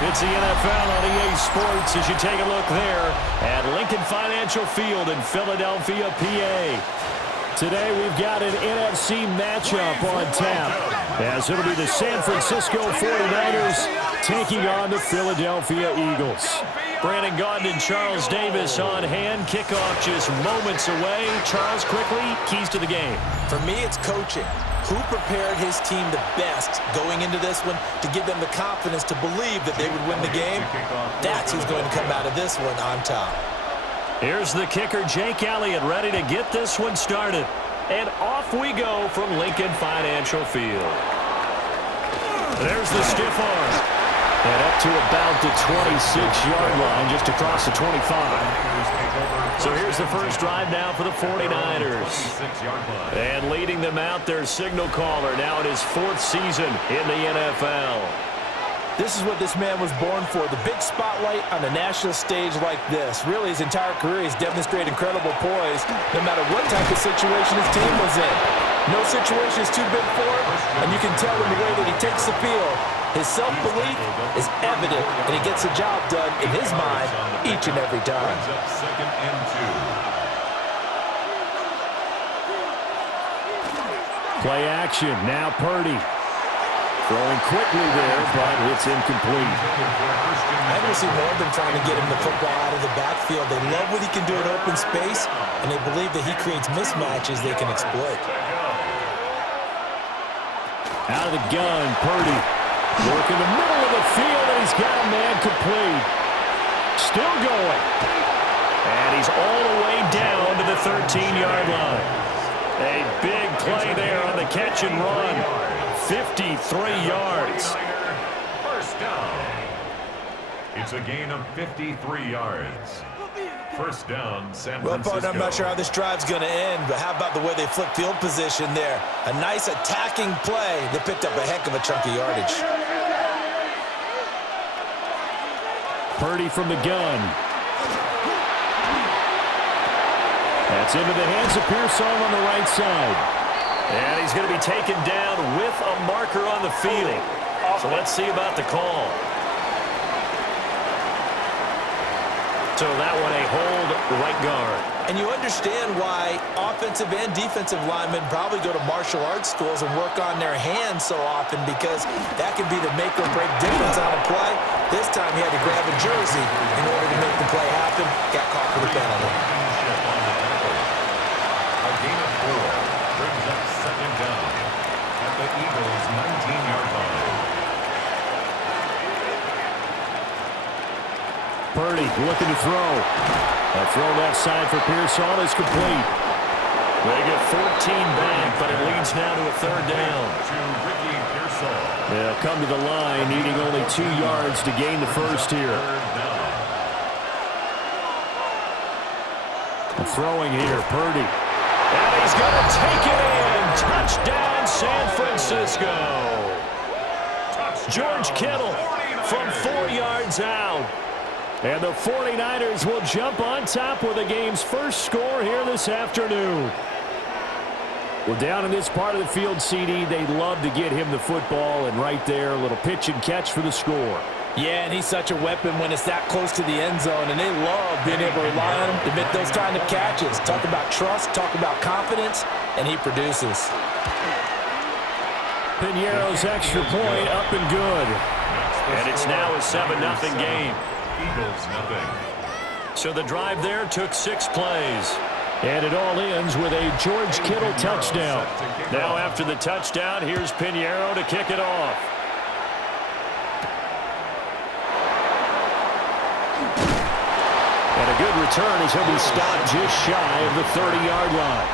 It's the NFL on EA Sports as you take a look there at Lincoln Financial Field in Philadelphia, PA. Today we've got an NFC matchup on tap as it'll be the San Francisco 49ers taking on the Philadelphia Eagles. Brandon Gaudin and Charles Davis on hand. Kickoff just moments away. Charles, quickly, keys to the game. For me, it's coaching. Who prepared his team the best going into this one to give them the confidence to believe that they would win the game? That's who's going to come out of this one on top. Here's the kicker, Jake Elliott, ready to get this one started. And off we go from Lincoln Financial Field. There's the stiff arm. And up to about the 26-yard line, just across the 25. So here's the first drive now for the 49ers. And leading them out, their signal caller, now in his 4th season in the NFL. This is what this man was born for, the big spotlight on a national stage like this. Really, his entire career, he's demonstrated incredible poise, no matter what type of situation his team was in. No situation is too big for him, and you can tell in the way that he takes the field. His self-belief is evident, and he gets the job done in his mind each and every time. Play action, now Purdy. Throwing quickly there, but it's incomplete. I haven't seen more of them trying to get him the football out of the backfield. They love what he can do in open space, and they believe that he creates mismatches they can exploit. Out of the gun, Purdy. Work in the middle of the field, and he's got a man complete. Still going. And he's all the way down to the 13-yard line. A big play there on the catch and run. 53 yards. First down. It's a gain of 53 yards. First down, San Francisco. Well, partner, I'm not sure how this drive's going to end, but how about the way they flip field position there? A nice attacking play. They picked up a heck of a chunk of yardage. Purdy from the gun. That's into the hands of Pearson on the right side. And he's going to be taken down with a marker on the field. So let's see about the call. So that one a hold right guard. And you understand why offensive and defensive linemen probably go to martial arts schools and work on their hands so often, because that can be the make or break difference on a play. This time he had to grab a jersey in order to make the play happen. Got caught for the penalty. A gain of 4 brings up second down at the Eagles' 19-yard line. Purdy looking to throw. A throw left side for Pearson is complete. They get 14 back, but it leads now to a third down. They'll come to the line, needing only 2 yards to gain the first here. Throwing here, Purdy. And he's going to take it in. Touchdown, San Francisco. George Kittle from 4 yards out. And the 49ers will jump on top with the game's first score here this afternoon. Well, down in this part of the field, CD, they love to get him the football, and right there, a little pitch and catch for the score. Yeah, and he's such a weapon when it's that close to the end zone, and they love being able to rely on him to make those kind of catches. Talk about trust, talk about confidence, and he produces. Piñeiro's extra point up and good. And it's now a 7-0 game. Eagles nothing. So the drive there took 6 plays. And it all ends with a George Kittle touchdown. Now after the touchdown, here's Piñeiro to kick it off. And a good return as he'll be stopped just shy of the 30-yard line.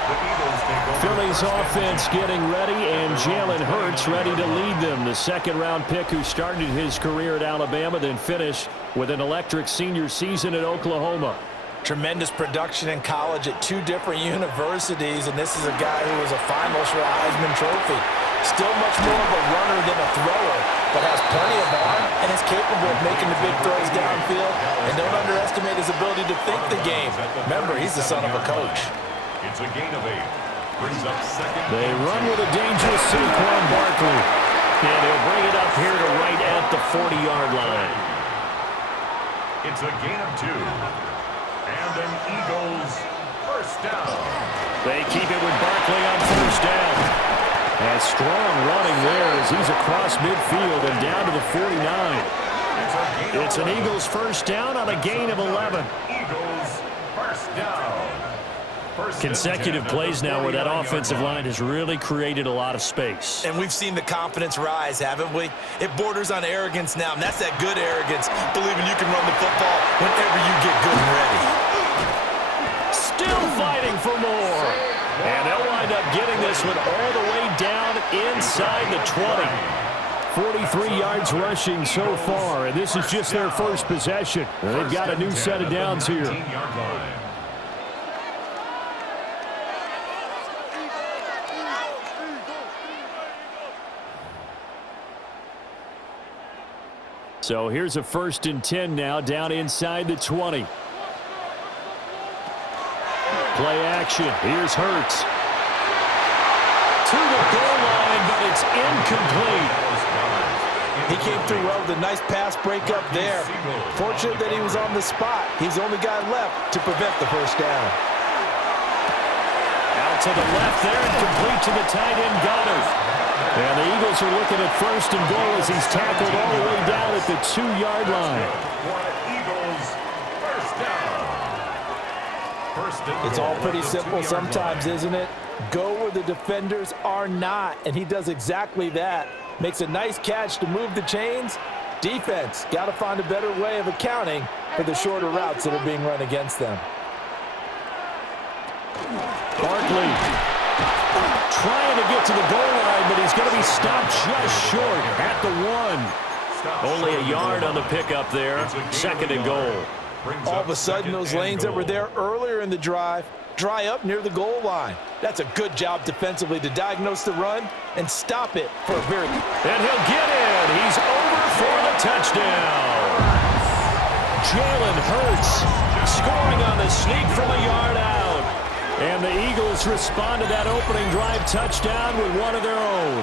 Philly's offense getting ready, and Jalen Hurts ready to lead them. The second-round pick who started his career at Alabama, then finished with an electric senior season at Oklahoma. Tremendous production in college at 2 different universities, and this is a guy who was a finalist for a Heisman Trophy. Still much more of a runner than a thrower, but has plenty of arm and is capable of making the big throws downfield. And don't underestimate his ability to think the game. Remember, he's the son of a coach. It's a gain of 8. Brings up second. They run with a dangerous Saquon Barkley. And he'll bring it up here to right at the 40-yard line. It's a gain of 2. And an Eagles first down. They keep it with Barkley on first down. And strong running there as he's across midfield and down to the 49. It's an Eagles first down on a gain of 11. Eagles first down. Consecutive plays now where that offensive line has really created a lot of space. And we've seen the confidence rise, haven't we? It borders on arrogance now, and that's that good arrogance, believing you can run the football whenever you get good and ready. Still fighting for more. And they'll wind up getting this one all the way down inside the 20. 43 yards rushing so far, and this is just their first possession. They've got a new set of downs here. So here's a 1st and 10 now down inside the 20. Play action. Here's Hurts. To the goal line, but it's incomplete. He came through well with a nice pass breakup there. Fortunate that he was on the spot. He's the only guy left to prevent the first down. Out to the left there and complete to the tight end Goddard. And the Eagles are looking at 1st and goal as he's tackled all the way down at the 2-yard line. It's all pretty simple sometimes, isn't it? Go where the defenders are not, and he does exactly that. Makes a nice catch to move the chains. Defense, got to find a better way of accounting for the shorter routes that are being run against them. Barkley trying to get to the goal line, but he's going to be stopped just short at the 1. Only a yard on the pickup there. 2nd and goal. All of a sudden, those lanes that were there earlier in the drive dry up near the goal line. That's a good job defensively to diagnose the run and stop it for a very... And he'll get in. He's over for the touchdown. Jalen Hurts scoring on the sneak from a yard out. And the Eagles respond to that opening drive touchdown with one of their own.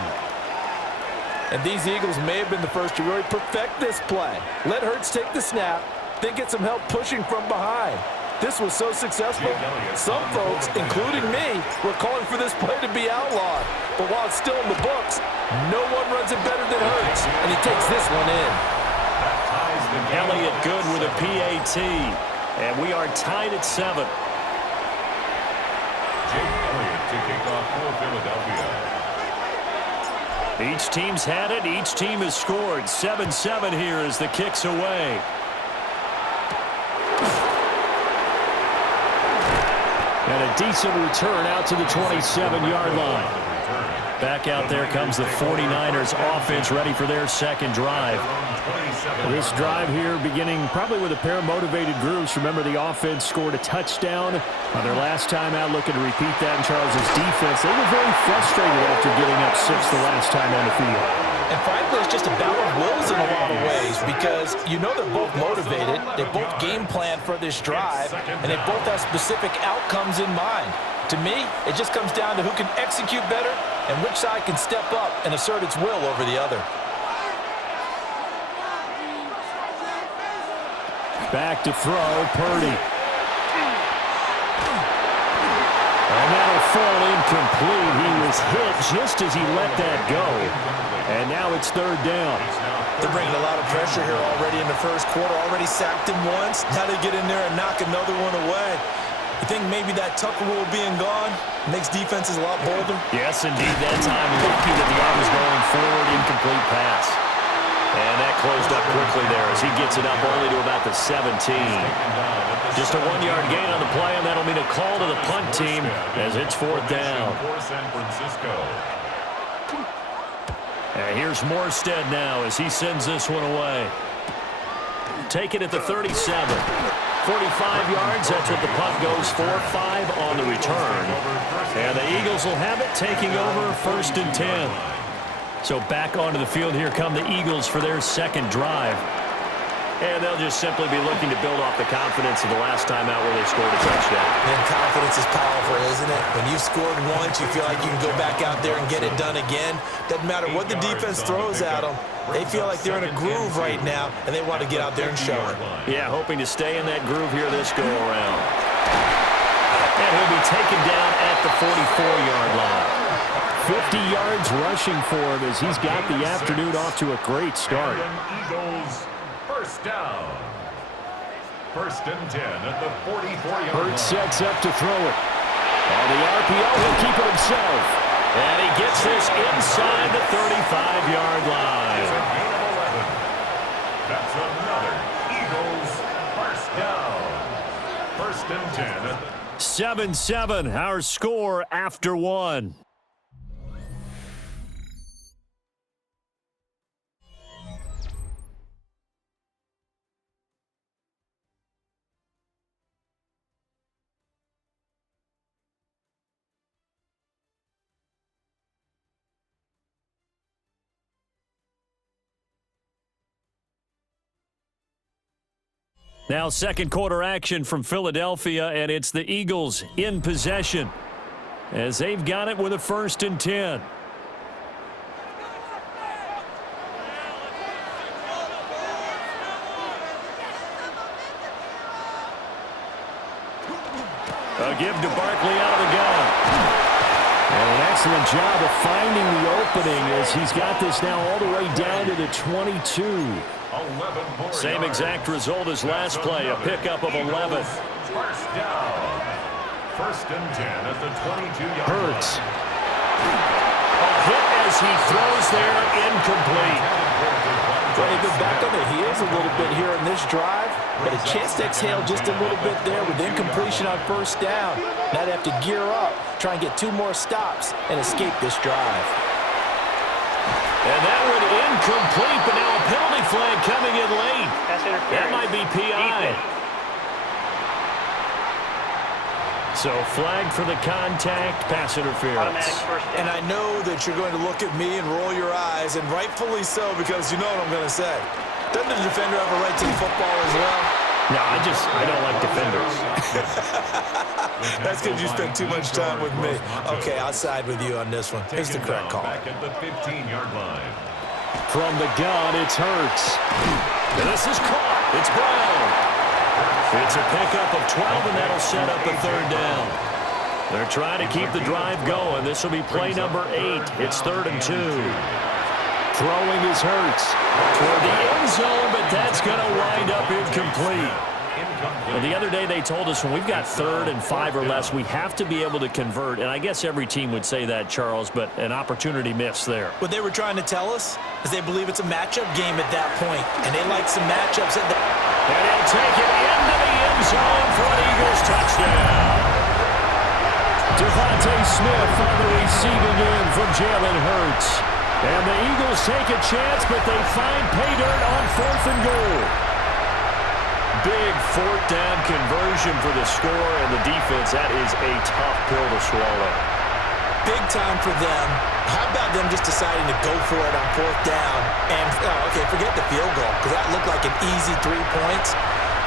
And these Eagles may have been the first to really perfect this play. Let Hurts take the snap, then get some help pushing from behind. This was so successful, some folks, including me, were calling for this play to be outlawed. But while it's still in the books, no one runs it better than Hurts, and he takes this one in. Elliott good with a PAT, and we are tied at 7. Jake Elliott to kick off for Philadelphia. Each team's had it. Each team has scored. 7-7 here as the kick's away. And a decent return out to the 27-yard line. Back out there comes the 49ers offense ready for their second drive. This drive here beginning probably with a pair of motivated groups. Remember, the offense scored a touchdown on their last time out, looking to repeat that in Charles' defense. They were very frustrated after giving up 6 the last time on the field. And frankly, it's just a battle of wills in a lot of ways because you know they're both motivated, they both game plan for this drive, and they both have specific outcomes in mind. To me, it just comes down to who can execute better and which side can step up and assert its will over the other. Back to throw, Purdy. And that'll fall incomplete. He was hit just as he let that go. And now it's 3rd down. They're bringing a lot of pressure here already in the first quarter. Already sacked him once. Now they get in there and knock another one away. You think maybe that Tucker rule being gone makes defenses a lot bolder? Yes, indeed. That time, lucky that the arm was going forward. Incomplete pass. And that closed up quickly there as he gets it up only to about the 17. Just a 1-yard gain on the play, and that'll mean a call to the punt team as it's 4th down. And here's Morstead now as he sends this one away. Take it at the 37. 45 yards, that's what the punt goes for. 5 on the return. And the Eagles will have it, taking over 1st and 10. So back onto the field, here come the Eagles for their second drive. And they'll just simply be looking to build off the confidence of the last time out where they scored a touchdown. And confidence is powerful, isn't it? When you've scored once, you feel like you can go back out there and get it done again. Doesn't matter what the defense throws at them. They feel like they're in a groove right now, and they want to get out there and show it. Yeah, hoping to stay in that groove here this go-around. And he'll be taken down at the 44-yard line. 50 yards rushing for him as he's got the afternoon off to a great start. Eagles first down. First and 10 at the 44-yard line. Hurts sets up to throw it. On the RPO, he'll keep it himself. And he gets this inside the 35-yard line. It's a gain of 11. That's another Eagles first down. First and 10 at the 7-7, our score after one. Now second quarter action from Philadelphia, and it's the Eagles in possession as they've got it with a 1st and 10. A give to Barkley out of the gun. And an excellent job of finding the opening as he's got this now all the way down to the 22. 11 Same exact result as last play, a pickup of 11. First down. First and 10 at the 22-yard line. Hurts. A hit as he throws there, incomplete. Well, they've been back on their heels a little bit here in this drive, but a chance to exhale just a little bit there with incompletion on first down. Now they have to gear up, try and get 2 more stops, and escape this drive. And that one incomplete, but now a penalty flag coming in late. That might be PI. So flag for the contact, pass interference. And I know that you're going to look at me and roll your eyes, and rightfully so, because you know what I'm going to say. Doesn't the defender have a right to the football as well? No, I don't like defenders. That's because you spend too much time with me. Okay, I'll side with you on this one. Here's the correct call. Back at the 15-yard line. From the gun, it's Hurts. And this is caught. It's Brown. It's a pickup of 12, and that'll set up a 3rd down. They're trying to keep the drive going. This will be play number 8. It's 3rd and 2. Throwing is Hurts. Toward the end zone, but that's going to wind up incomplete. Well, the other day they told us when we've got 3rd and 5 or less, we have to be able to convert. And I guess every team would say that, Charles, but an opportunity missed there. What they were trying to tell us is they believe it's a matchup game at that point, and they like some matchups at that. And he'll take it into the end zone for an Eagles touchdown. Devontae Smith on the receiving end from Jalen Hurts. And the Eagles take a chance, but they find pay dirt on 4th and goal. Big 4th down conversion for the score, and the defense, that is a tough pill to swallow. Big time for them. How about them just deciding to go for it on 4th down? And, okay, forget the field goal, because that looked like an easy 3 points.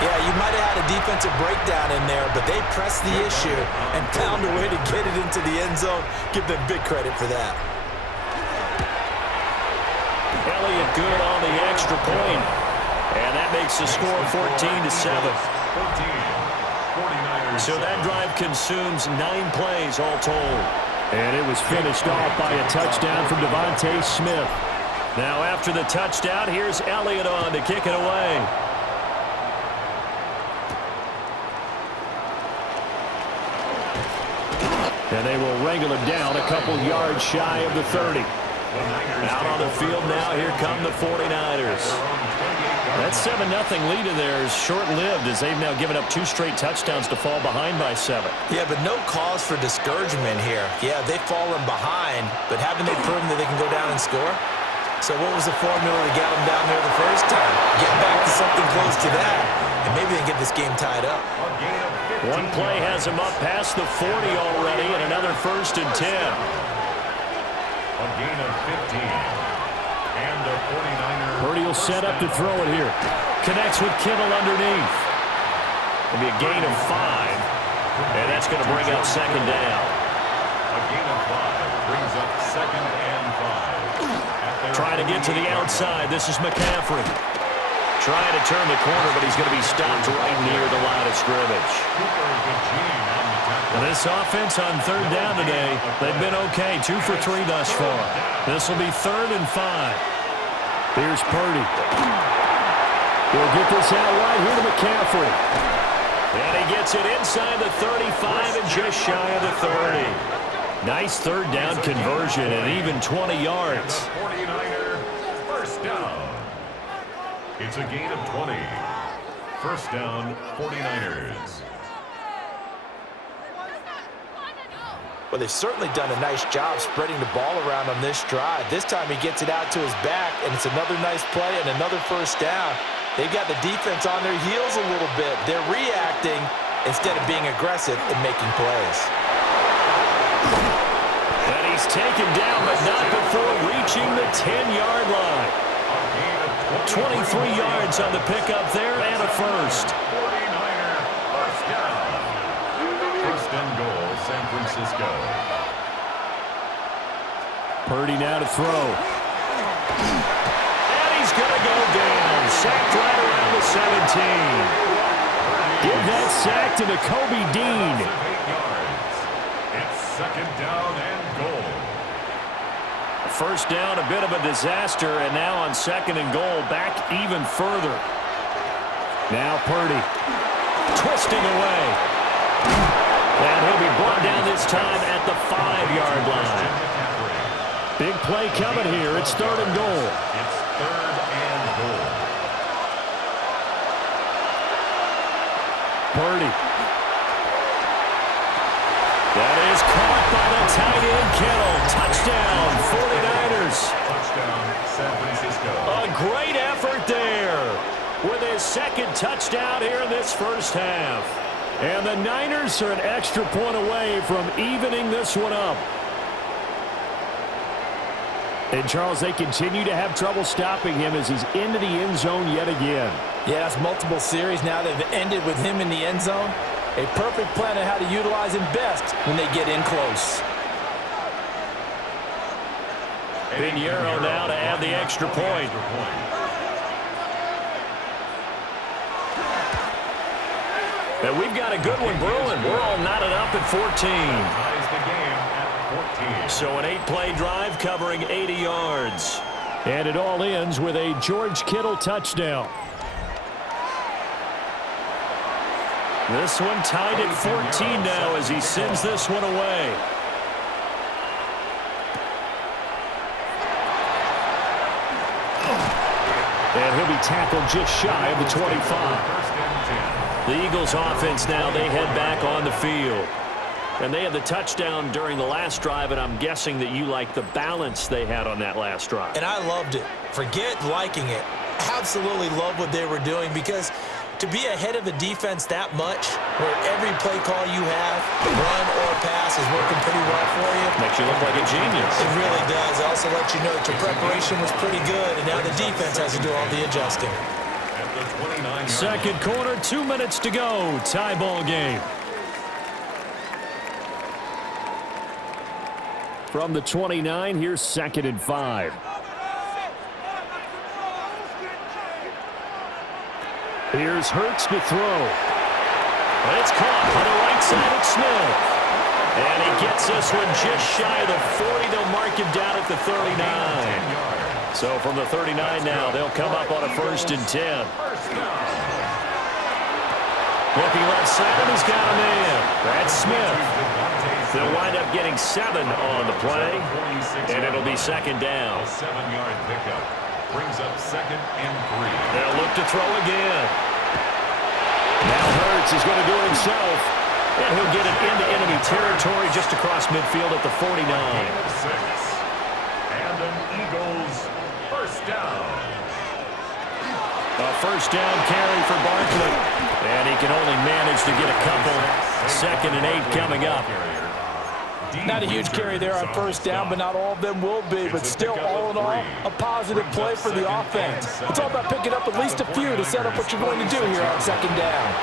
Yeah, you might have had a defensive breakdown in there, but they pressed the issue and found a way to get it into the end zone. Give them big credit for that. Elliott good on the extra point. And that makes the score 14-7. So that drive consumes 9 plays all told. And it was finished off by a touchdown from Devontae Smith. Now after the touchdown, here's Elliott on to kick it away. And they will wrangle him down a couple yards shy of the 30. Out on the field now, here come the 49ers. That 7-0 lead in there is short-lived as they've now given up 2 straight touchdowns to fall behind by 7. Yeah, but no cause for discouragement here. Yeah, they've fallen behind, but haven't they proven that they can go down and score? So what was the formula to get them down there the first time? Get back to something close to that, and maybe they can get this game tied up. One play has them up past the 40 already, and another 1st and 10. A gain of 15. And a 49er. Purdy will set up to throw it here. Connects with Kittle underneath. It'll be a gain of 5. And that's going to bring up second down. A gain of 5 brings up second and 5. Trying to get to the outside. This is McCaffrey. Trying to turn the corner, but he's going to be stopped right near the line of scrimmage. And this offense on third down today, they've been okay. 2 for 3 thus far. This will be 3rd and 5. Here's Purdy. He'll get this out right here to McCaffrey. And he gets it inside the 35 and just shy of the 30. Nice third down conversion and even 20 yards. 49er, first down. It's a gain of 20. First down, 49ers. Well, they've certainly done a nice job spreading the ball around on this drive. This time he gets it out to his back, and it's another nice play and another first down. They've got the defense on their heels a little bit. They're reacting instead of being aggressive and making plays. And he's taken down, but not before reaching the 10-yard line. 23 yards on the pickup there and a first. 49er, first down. First and goal, San Francisco. Purdy now to throw. And he's going to go down. Sacked right around the 17. Give that sack to Kobe Dean. 8 yards. It's second down and goal. First down, a bit of a disaster, and now on second and goal, back even further. Now Purdy. Twisting away. And he'll be brought down this time at the 5-yard line. Big play coming here. It's 3rd and goal. It's 3rd and goal. Purdy. That is caught by the tight end, Kittle. Touchdown, 49ers. Touchdown, San Francisco. A great effort there with his second touchdown here in this first half. And the Niners are an extra point away from evening this one up. And, Charles, they continue to have trouble stopping him as he's into the end zone yet again. Yeah, it's multiple series now that have ended with him in the end zone. A perfect plan on how to utilize him best when they get in close. Pinheiro now to add the extra point. And we've got a good one brewing. We're all knotted up at 14. Ties the game at 14. So an 8-play drive covering 80 yards. And it all ends with a George Kittle touchdown. This one tied at 14 now as he sends this one away. And he'll be tackled just shy of the 25. The Eagles offense now, they head back on the field. And they had the touchdown during the last drive, and I'm guessing that you like the balance they had on that last drive. And I loved it. Forget liking it. Absolutely love what they were doing, because to be ahead of the defense that much, where every play call you have, run or pass, is working pretty well for you. Makes you look like a genius. It really does. It also lets you know that your preparation was pretty good, and now the defense has to do all the adjusting. Second quarter, 2 minutes to go. Tie ball game. From the 29, here's 2nd and 5. Here's Hurts to throw. And it's caught on the right side of Smith. And he gets this one just shy of the 40. They'll mark him down at the 39. So from the 39 now, they'll come up on a 1st and 10. Looking left side, and he's got a man. That's Smith. They'll wind up getting 7 on the play, and it'll be 2nd down. 7-yard pickup brings up 2nd and 3. They'll look to throw again. Now Hurts is going to do it himself. And he'll get it into enemy territory just across midfield at the 49. And an Eagles first down. A first down carry for Barkley. And he can only manage to get a couple. 2nd and 8 coming up. Not a huge carry there on first down, but not all of them will be. But still, all in all, a positive play for the offense. It's all about picking up at least a few to set up what you're going to do here on second down.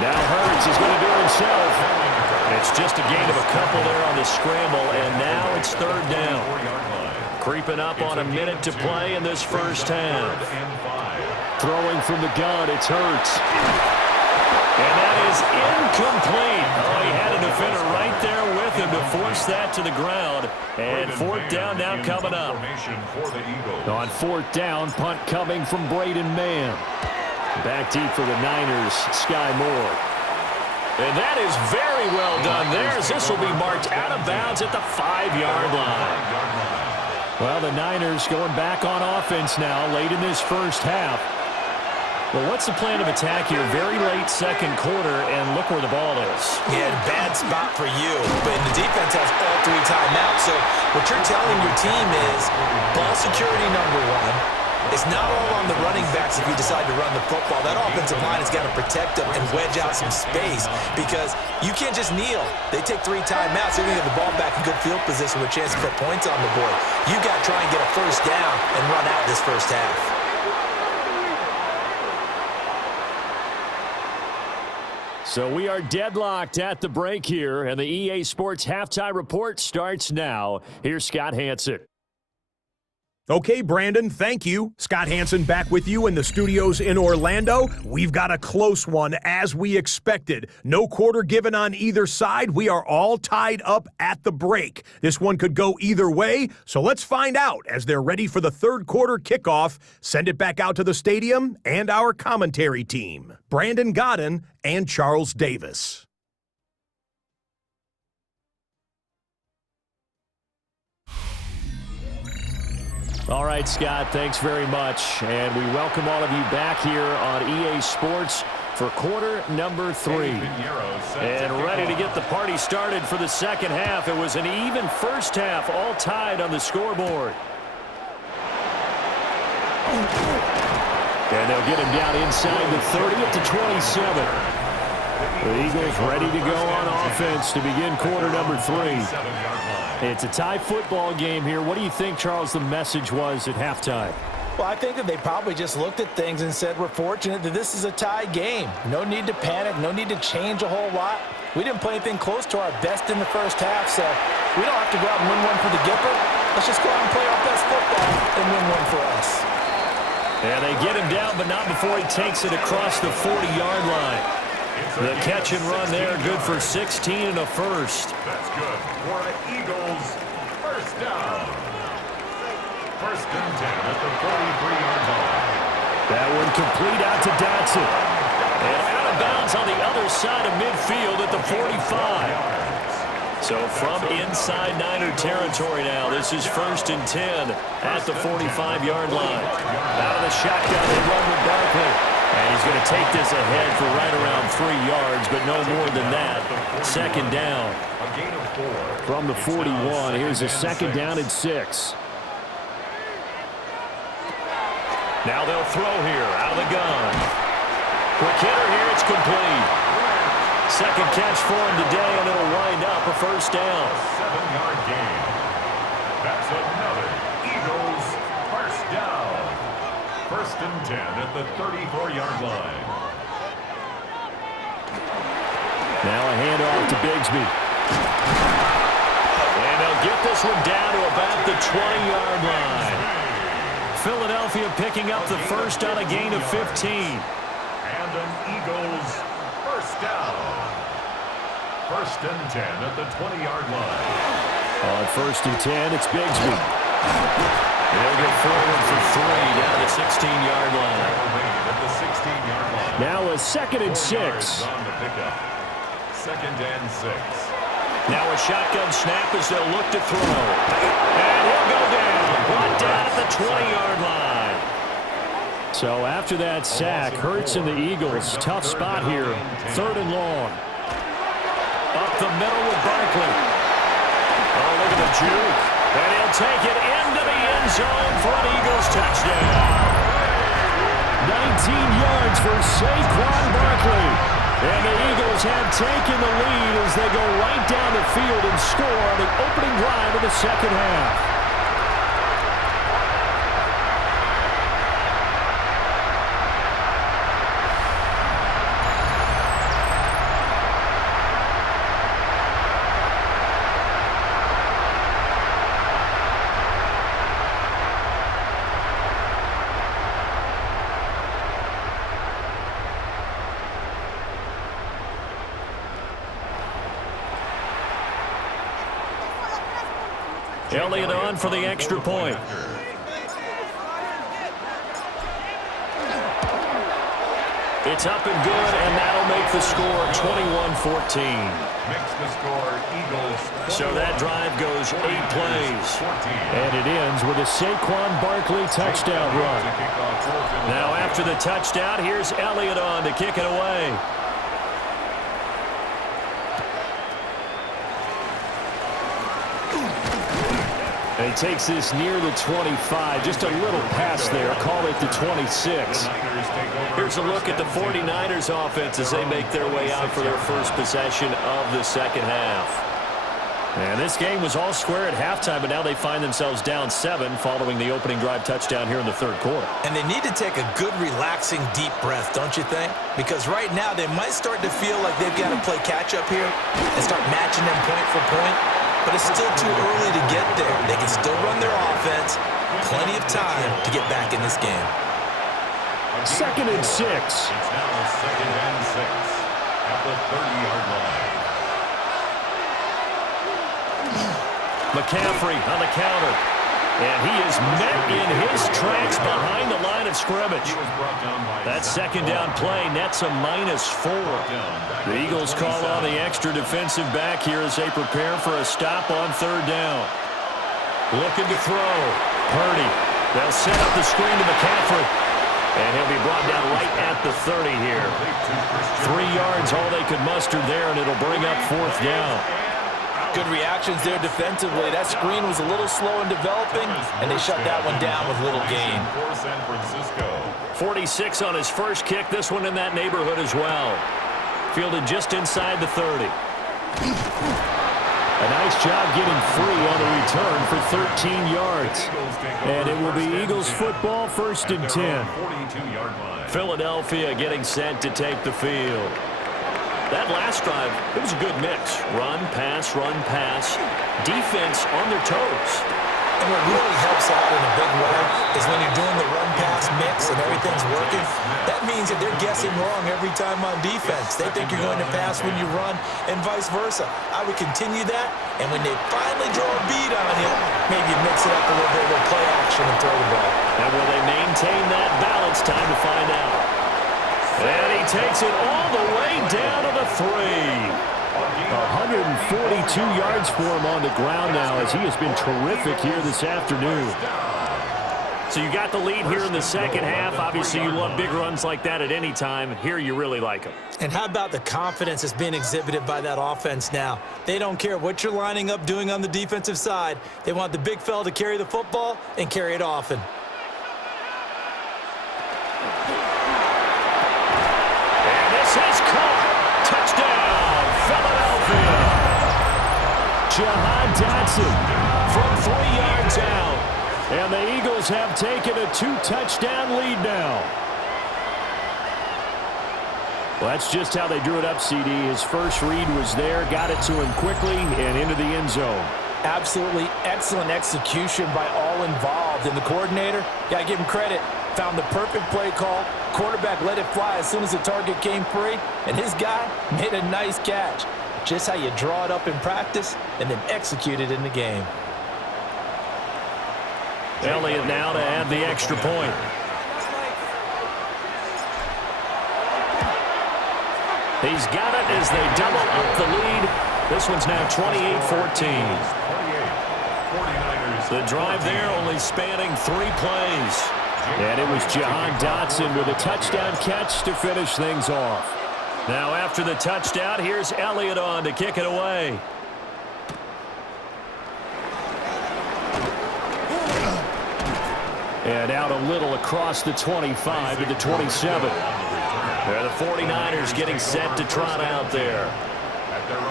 Now Hurts is going to do it himself. It's just a gain of a couple there on the scramble, and now it's third down. Creeping up on a minute to play in this first half. Throwing from the gun, it's Hurts. And that is incomplete. Oh, he had a defender right there with him to force that to the ground. And fourth down now coming up. On fourth down, punt coming from Braden Mann. Back deep for the Niners, Sky Moore. And that is very well done there, as this will be marked out of bounds at the 5-yard line. Well, the Niners going back on offense now late in this first half. Well, what's the plan of attack here? Very late second quarter, and look where the ball is. Yeah, bad spot for you. But the defense has all 3 timeouts. So what you're telling your team is ball security number 1. It's not all on the running backs if you decide to run the football. That offensive line has got to protect them and wedge out some space because you can't just kneel. They take 3 timeouts. They're going to get the ball back in good field position with a chance to put points on the board. You got to try and get a first down and run out this first half. So we are deadlocked at the break here, and the EA Sports Halftime Report starts now. Here's Scott Hansen. Okay, Brandon, thank you. Scott Hansen back with you in the studios in Orlando. We've got a close one, as we expected. No quarter given on either side. We are all tied up at the break. This one could go either way, so let's find out as they're ready for the third quarter kickoff. Send it back out to the stadium and our commentary team, Brandon Godden and Charles Davis. All right, Scott, thanks very much. And we welcome all of you back here on EA Sports for quarter number 3. And ready to get the party started for the second half. It was an even first half, all tied on the scoreboard. And they'll get him down inside the 30 at the 27. The Eagles ready to go on offense to begin quarter number 3. It's a tie football game here. What do you think, Charles, the message was at halftime? Well, I think that they probably just looked at things and said, we're fortunate that this is a tie game. No need to panic. No need to change a whole lot. We didn't play anything close to our best in the first half, so we don't have to go out and win one for the Gipper. Let's just go out and play our best football and win one for us. And they get him down, but not before he takes it across the 40-yard line. The catch and run there, good for 16 and a first. That's good for an Eagles first down. First and 10 at the 43-yard line. That one complete out to Dotson. And out of bounds on the other side of midfield at the 45. So from inside Niner territory now, this is first and 10 at the 45-yard line. Out of the shotgun, they run with Barkley. And he's going to take this ahead for right around 3 yards, but no more than that. Second down. From the 41, here's a second down and 6. Now they'll throw here out of the gun. Quick hitter here, it's complete. Second catch for him today, and it'll wind up a first down. 7-yard gain. That's another Eagles first down. First and 10 at the 34-yard line. Now a handoff to Bigsby. And they'll get this one down to about the 20-yard line. Philadelphia picking up the first on a gain of 15. And an Eagles first down. First and 10 at the 20-yard line. On first and 10, it's Bigsby. They'll get forward for 3 down the 16-yard line. Now a second and 6. Second and 6. Now a shotgun snap as they'll look to throw. And he'll go down. Brought down at the 20-yard line. So after that sack, Hurts and the Eagles, tough spot here. Third and long. Up the middle with Barkley. Oh, look at the juke. And he'll take it into the end zone for an Eagles touchdown. 19 yards for Saquon Barkley. And the Eagles have taken the lead as they go right down the field and score on the opening drive of the second half. Elliott on for the extra point. It's up and good, and that'll make the score 21-14. Makes the score Eagles. So that drive goes 8 plays. And it ends with a Saquon Barkley touchdown run. Now after the touchdown, here's Elliott on to kick it away. And he takes this near the 25. Just a little pass there. Call it the 26. Here's a look at the 49ers offense as they make their way out for their first possession of the second half. And this game was all square at halftime, but now they find themselves down 7 following the opening drive touchdown here in the third quarter. And they need to take a good, relaxing, deep breath, don't you think? Because right now they might start to feel like they've got to play catch-up here and start matching them point for point. But it's still too early to get there. They can still run their offense. Plenty of time to get back in this game. 2nd and 6. It's now 2nd and 6 at the 30-yard line. McCaffrey on the counter. And he is met in his tracks behind the line of scrimmage. That second down play nets a -4. The Eagles call on the extra defensive back here as they prepare for a stop on 3rd down. Looking to throw. Purdy. They'll set up the screen to McCaffrey. And he'll be brought down right at the 30 here. 3 yards, all they could muster there, and it'll bring up 4th down. Good reactions there defensively. That screen was a little slow in developing, and they shut that one down with little gain. 46 on his first kick. This one in that neighborhood as well. Fielded just inside the 30. A nice job getting free on the return for 13 yards. And it will be Eagles football, 1st and 10. Philadelphia getting set to take the field. That last drive, it was a good mix. Run, pass, defense on their toes. And what really helps out in a big way is when you're doing the run-pass mix and everything's working, that means that they're guessing wrong every time on defense. They think you're going to pass when you run and vice versa. I would continue that, and when they finally draw a bead on you, maybe mix it up a little bit with play action and throw the ball. And will they maintain that balance? Time to find out. And he takes it all the way down to the 3. 142 yards for him on the ground now as he has been terrific here this afternoon. So you got the lead here in the second half. Obviously, you love big runs like that at any time. Here, you really like them. And how about the confidence that's being exhibited by that offense now? They don't care what you're lining up doing on the defensive side. They want the big fella to carry the football and carry it often. And this is caught. Touchdown, Philadelphia. Jahan Dotson From 3 yards out. And the Eagles have taken a 2-touchdown lead now. Well, that's just how they drew it up, CD. His first read was there, got it to him quickly, and into the end zone. Absolutely excellent execution by all involved. And the coordinator, got to give him credit, found the perfect play call. Quarterback let it fly as soon as the target came free, and his guy made a nice catch. Just how you draw it up in practice and then execute it in the game. Elliott now to add the extra point. He's got it as they double up the lead. This one's now 28-14. The drive there only spanning 3 plays. And it was Jahan Dotson with a touchdown catch to finish things off. Now after the touchdown, here's Elliott on to kick it away. And out a little across the 25 to the 27. The 49ers getting set to trot out there.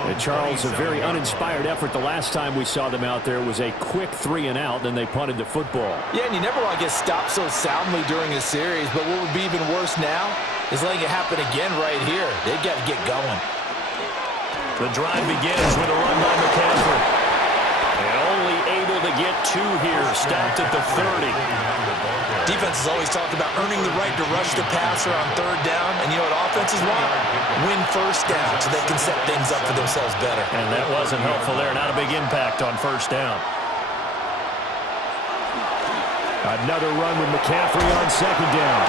And Charles, a very uninspired effort. The last time we saw them out there was a quick 3-and-out, then they punted the football. Yeah, and you never want to get stopped so soundly during a series, but what would be even worse now is letting it happen again right here. They've got to get going. The drive begins with a run by McCaffrey. And only able to get 2 here, stopped at the 30. Defense has always talked about earning the right to rush the passer on 3rd down, and you know what offenses want? Win 1st down so they can set things up for themselves better. And that wasn't helpful there. Not a big impact on 1st down. Another run with McCaffrey on 2nd down.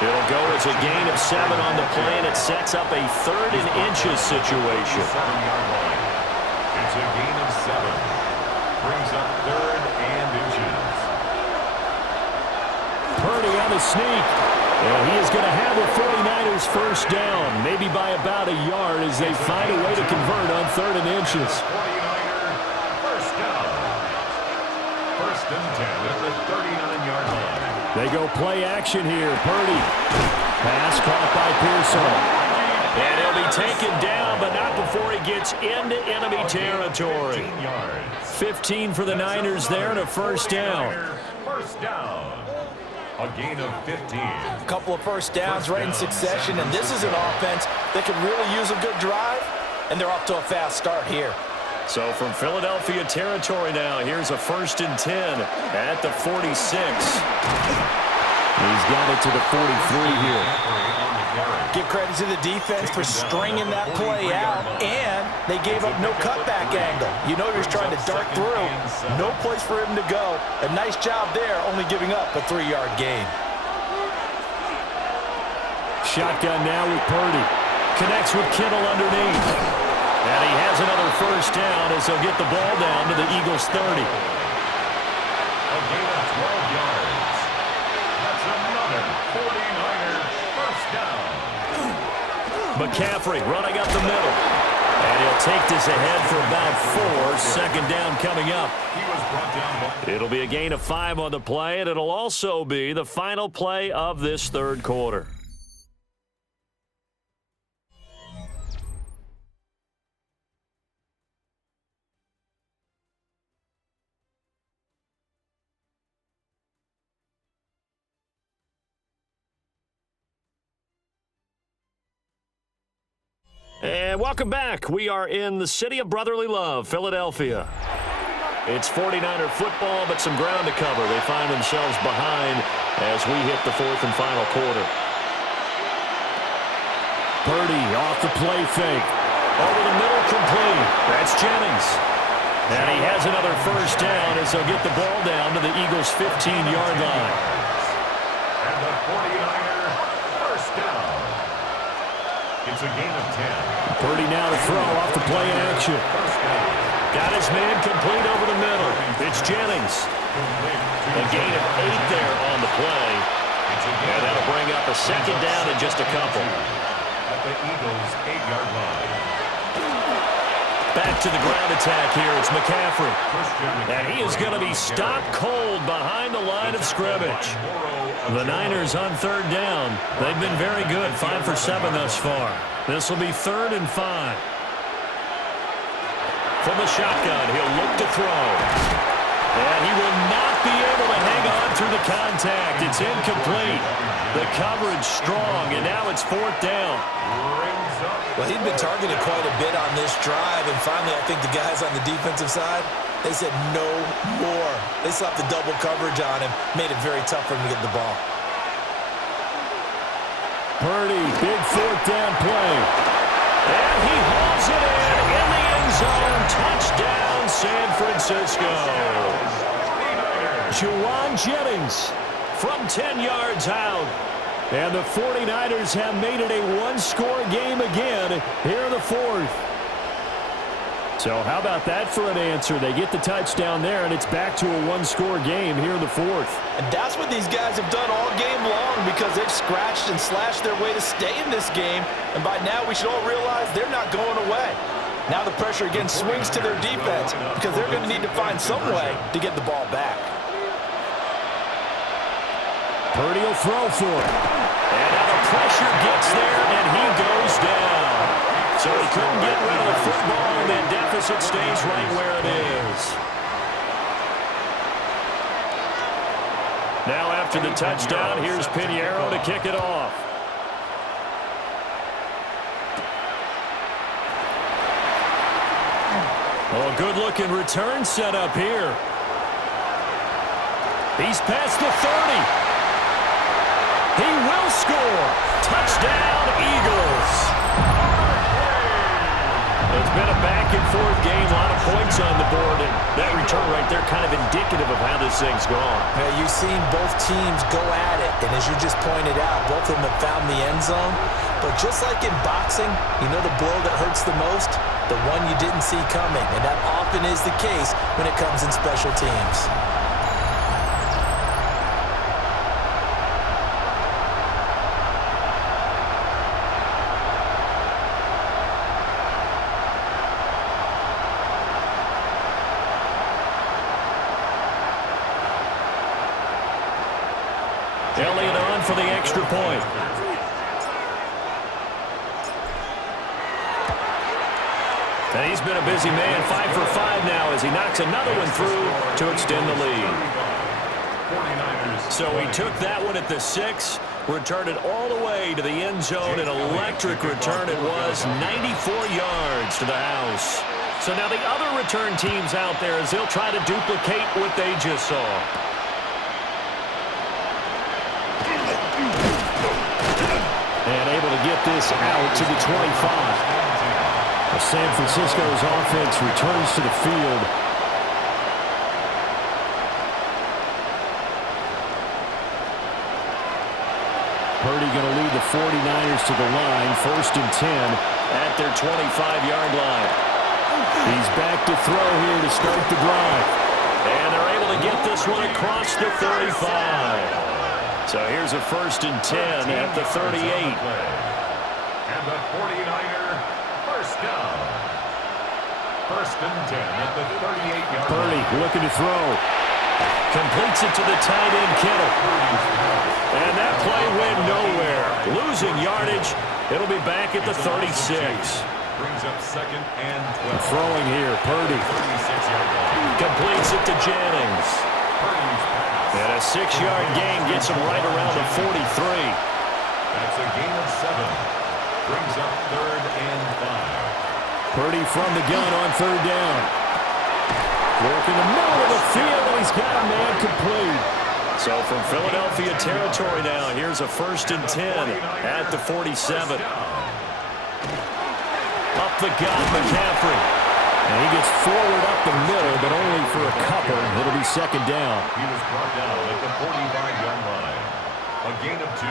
It'll go as a gain of 7 on the play, and it sets up a 3rd and inches situation. It's a gain of 7. Brings up 3rd and inches. Purdy on the sneak. And he is going to have the 49ers 1st down, maybe by about a yard as they find a way to convert on 3rd and inches. 49er 1st down. 1st and 10 at the 39-yard line. They go play action here. Purdy. Pass caught by Pearson. And he'll be taken down, but not before he gets into enemy territory. 15 for the Niners there and a 1st down. 1st down. A gain of 15. A couple of 1st downs right in succession, and this is an offense that could really use a good drive, and they're off to a fast start here. So from Philadelphia territory now, here's a 1st and 10 at the 46. He's got it to the 43 here. Give credit to the defense for stringing that play out, and they gave up no cutback angle. You know he was trying to dart through. No place for him to go. A nice job there, only giving up a 3-yard gain. Shotgun now with Purdy. Connects with Kittle underneath. And he has another 1st down as he'll get the ball down to the Eagles' 30. A gain of 12 yards. That's another 49er 1st down. McCaffrey running up the middle. And he'll take this ahead for about 4. 2nd down coming up. He was brought down by... It'll be a gain of 5 on the play, and it'll also be the final play of this 3rd quarter. And welcome back. We are in the city of brotherly love, Philadelphia. It's 49er football, but some ground to cover. They find themselves behind as we hit the 4th and final quarter. Purdy off the play fake. Over the middle, complete. That's Jennings. And he has another 1st down as they'll get the ball down to the Eagles' 15-yard line. And the 49er 1st down. It's a gain of 10. Purdy now to throw off the play in action. Got his man complete over the middle. It's Jennings. A gain of 8 there on the play. And that'll bring up a 2nd down in just a couple. At the Eagles' 8-yard line. Back to the ground attack here. It's McCaffrey. And he is going to be stopped cold behind the line of scrimmage. The Niners on 3rd down. They've been very good. 5 for 7 thus far. This will be 3rd and 5. From the shotgun, he'll look to throw. And he will not be able to hang on through the contact. It's incomplete. The coverage strong, and now it's 4th down. Well, he'd been targeted quite a bit on this drive, and finally I think the guys on the defensive side, they said no more. They slapped the double coverage on him, made it very tough for him to get the ball. Purdy, big 4th down play. And he hauls it in the end zone. Touchdown, San Francisco. Juwan Jennings from 10 yards out. And the 49ers have made it a 1-score game again here in the 4th. So how about that for an answer? They get the touchdown there, and it's back to a 1-score game here in the 4th. And that's what these guys have done all game long because they've scratched and slashed their way to stay in this game. And by now we should all realize they're not going away. Now the pressure again swings to their defense because they're going to need to find some way to get the ball back. Purdy will throw for it. And now the pressure gets there, and he goes down. So he couldn't get rid of the football, and that deficit stays right where it is. Now after the touchdown, here's Pinheiro to kick it off. Oh, good-looking return set up here. He's past the 30. He will score. Touchdown, Eagles. It's been a back-and-forth game, a lot of points on the board, and that return right there kind of indicative of how this thing's gone. Yeah, you've seen both teams go at it, and as you just pointed out, both of them have found the end zone. But just like in boxing, you know the blow that hurts the most? The one you didn't see coming, and that often is the case when it comes in special teams. Elliott on for the extra point. And he's been a busy man, 5 for 5 now as he knocks another one through to extend the lead. So he took that one at the 6, returned it all the way to the end zone. An electric return it was, 94 yards to the house. So now the other return teams out there as they'll try to duplicate what they just saw. And able to get this out to the 25. San Francisco's offense returns to the field. Purdy going to lead the 49ers to the line. 1st and 10 at their 25-yard line. He's back to throw here to start the drive. And they're able to get this one across the 35. So here's a 1st and 10 at the 38. And the 49er first down. 1st and 10 at the 38-yard line. Purdy looking to throw. Completes it to the tight end, Kittle. And that play went nowhere. Losing yardage. It'll be back at the 36. Brings up 2nd and 12. Throwing here, Purdy. 36-yard line. Completes it to Jennings. And a 6-yard gain gets him right around the 43. That's a gain of 7. Brings up 3rd and 5. Purdy from the gun on 3rd down. Work in the middle of the field, and he's got a man complete. So from Philadelphia territory now, here's a 1st and 10 at the 47. Up the gut, McCaffrey. And he gets forward up the middle, but only for a couple. It'll be 2nd down. He was brought down at the 45-yard line. A gain of 2.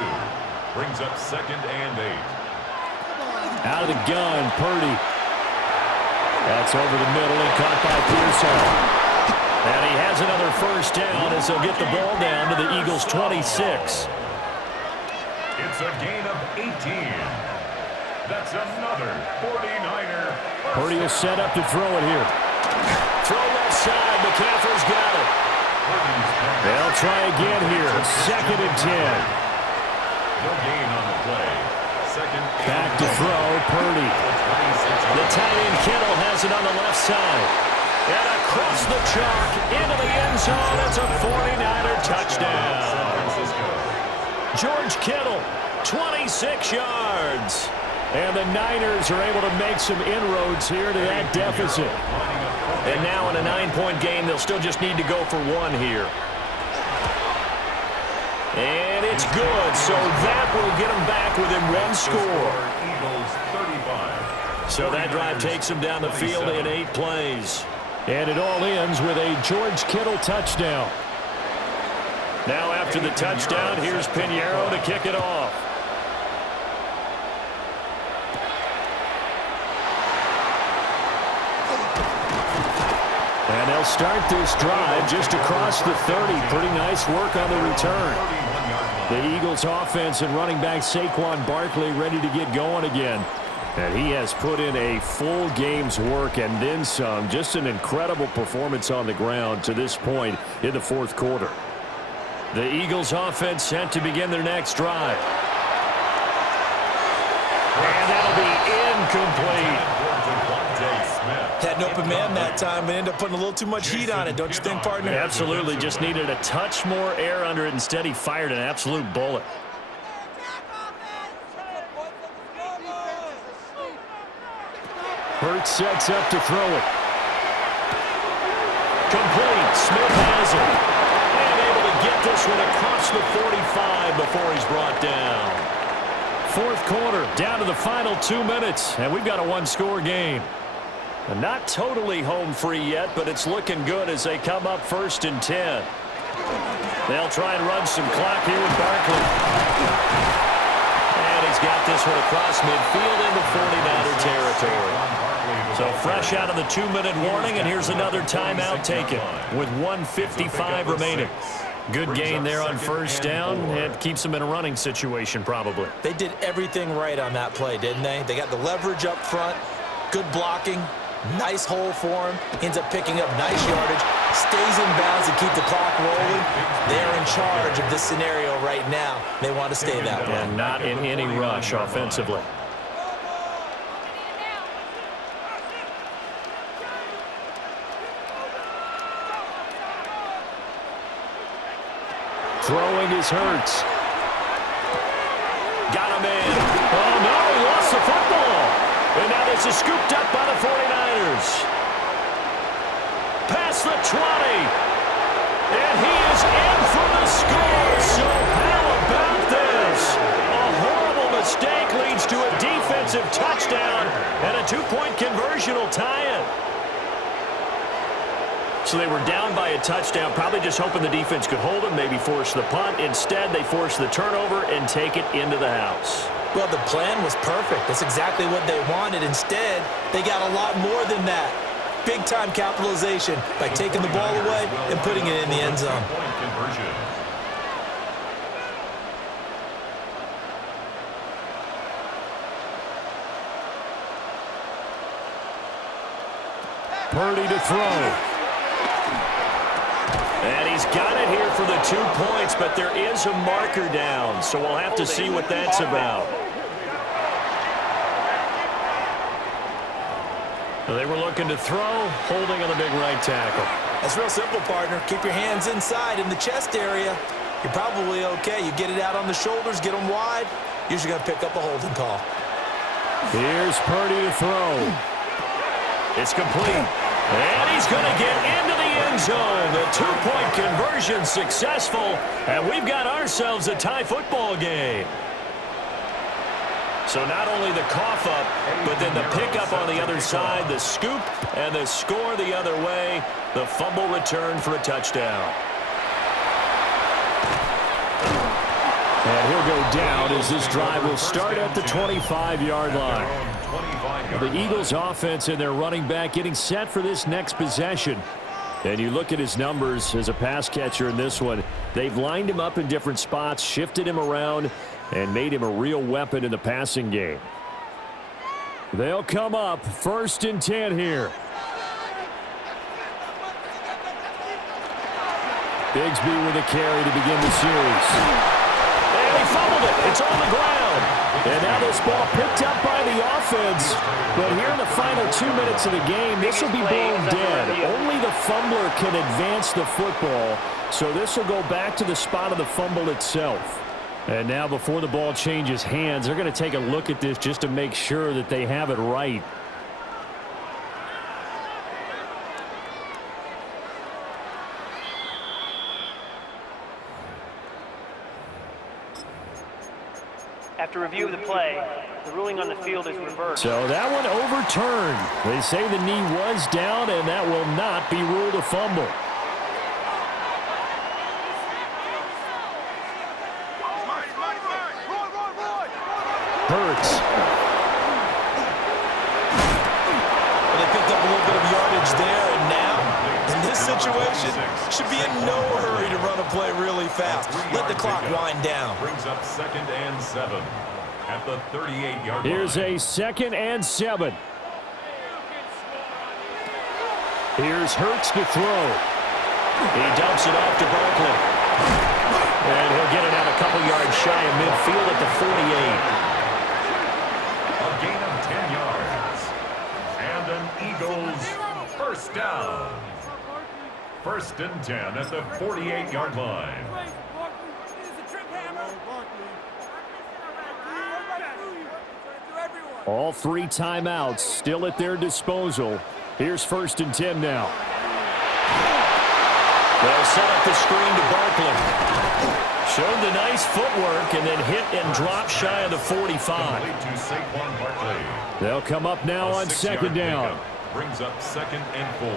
Brings up 2nd and 8. Out of the gun, Purdy. That's over the middle and caught by Pearson. And he has another 1st down as he'll get the ball down to the Eagles' 26. It's a gain of 18. That's another 49er. Purdy will set up to throw it here. Throw left side. McCaffrey's got it. They'll try again here. 2nd and 10. No gain on the play. 2nd. Back to throw, Purdy. The tight end Kittle has it on the left side. And across the chalk into the end zone. It's a 49er touchdown. George Kittle, 26 yards. And the Niners are able to make some inroads here to that deficit. And now in a 9-point game, they'll still just need to go for 1 here. And it's good, so that will get them back within 1 score. So that drive takes them down the field in 8 plays. And it all ends with a George Kittle touchdown. Now after the touchdown, here's Pinheiro to kick it off. And they'll start this drive just across the 30. Pretty nice work on the return. The Eagles offense and running back Saquon Barkley ready to get going again. And he has put in a full game's work and then some. Just an incredible performance on the ground to this point in the 4th quarter. The Eagles offense set to begin their next drive. And that'll be incomplete. Had an open man that time, but ended up putting a little too much heat on it, don't you think, partner? Absolutely. Just needed a touch more air under it. Instead, he fired an absolute bullet. Hurts sets up to throw it. Complete. Smith has it. And able to get this one across the 45 before he's brought down. Fourth quarter, down to the final 2 minutes, and we've got a one-score game. And not totally home free yet, but it's looking good as they come up 1st and 10. They'll try and run some clock here with Barkley. And he's got this one across midfield into 49er territory. So fresh out of the 2-minute warning, and here's another timeout taken with 1:55 remaining. Good gain there on first down, and keeps them in a running situation probably. They did everything right on that play, didn't they? They got the leverage up front, good blocking, nice hole for him, ends up picking up nice yardage, stays in bounds to keep the clock rolling. They're in charge of this scenario right now. They want to stay that way. And not in any rush offensively. Throwing his Hurts. Got him in. Oh, no, he lost the football. And now this is scooped up by the 49ers. Past the 20. And he is in for the score. So how about this? A horrible mistake leads to a defensive touchdown, and a 2-point conversion will tie it. So they were down by a touchdown, probably just hoping the defense could hold them, maybe force the punt. Instead, they force the turnover and take it into the house. Well, the plan was perfect. That's exactly what they wanted. Instead, they got a lot more than that. Big-time capitalization by taking the ball away and putting it in the end zone. Purdy to throw. And he's got it here for the 2 points, but there is a marker down, so we'll have to see what that's about. So they were looking to throw, holding on the big right tackle. That's real simple, partner. Keep your hands inside in the chest area. You're probably okay. You get it out on the shoulders, get them wide. Usually going to pick up a holding call. Here's Purdy to throw. It's complete. And he's going to get into the end zone. The 2-point conversion successful, and we've got ourselves a tie football game. So not only the cough up, but then the pickup on the other side, the scoop, and the score the other way. The fumble return for a touchdown. And he'll go down as this drive will start at the 25-yard line. The Eagles offense and their running back getting set for this next possession. And you look at his numbers as a pass catcher in this one. They've lined him up in different spots, shifted him around, and made him a real weapon in the passing game. They'll come up 1st and 10 here. Bigsby with a carry to begin the series. And he fumbled it. It's on the ground. And now this ball picked up by the offense. But here in the final 2 minutes of the game, this will be blown dead. Only the fumbler can advance the football. So this will go back to the spot of the fumble itself. And now before the ball changes hands, they're going to take a look at this just to make sure that they have it right. After review of the play, the ruling on the field is reversed. So that one overturned. They say the knee was down, and that will not be ruled a fumble. Hurts. They picked up a little bit of yardage there, and now, in this situation, should be in no hurry to run a play really fast. Let the clock wind down. Brings up 2nd and 7 at the 38-yard line. Here's a 2nd and 7. Here's Hurts to throw. He dumps it off to Barkley. And he'll get it out a couple yards shy of midfield at the 48. gain of 10 yards. And an Eagles first down. 1st and 10 at the 48-yard line. All 3 timeouts still at their disposal. Here's 1st and 10 now. They'll set up the screen to Barkley. Showed the nice footwork and then hit and drop shy of the 45. They'll come up now on 2nd down. Brings up 2nd and 4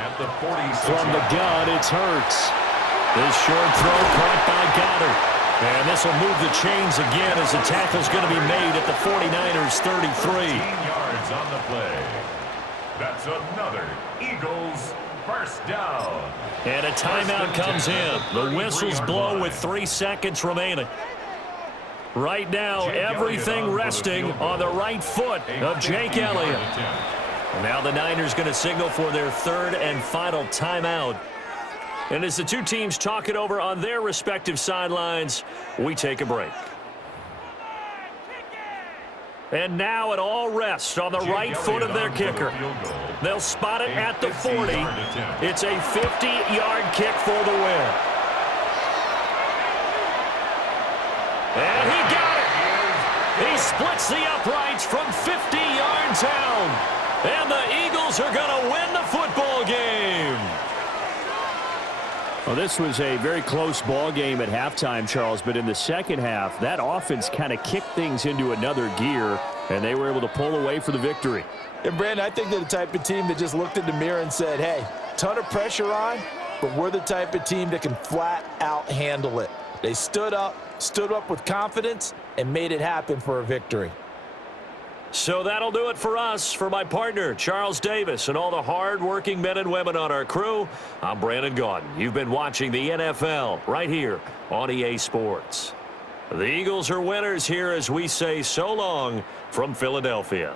at the 46. From the gun, it's Hurts. This short throw caught by Goddard. And this will move the chains again as the tackle's going to be made at the 49ers 33. 15 yards on the play. That's another Eagles first down. And a timeout comes in. The whistles blow with 3 seconds remaining. Right now, everything resting on the right foot of Jake Elliott. And now the Niners going to signal for their 3rd and final timeout. And as the 2 teams talk it over on their respective sidelines, we take a break. And now it all rests on the right foot of their kicker. They'll spot it at the 40. It's a 50-yard kick for the win. And he got it. He splits the uprights from 50 yards out. And the Eagles are going to win the football game. Well, this was a very close ball game at halftime, Charles, but in the second half, that offense kind of kicked things into another gear, and they were able to pull away for the victory. And, Brandon, I think they're the type of team that just looked in the mirror and said, hey, ton of pressure on, but we're the type of team that can flat out handle it. They stood up with confidence, and made it happen for a victory. So that'll do it for us. For my partner, Charles Davis, and all the hard-working men and women on our crew, I'm Brandon Gaudin. You've been watching the NFL right here on EA Sports. The Eagles are winners here as we say so long from Philadelphia.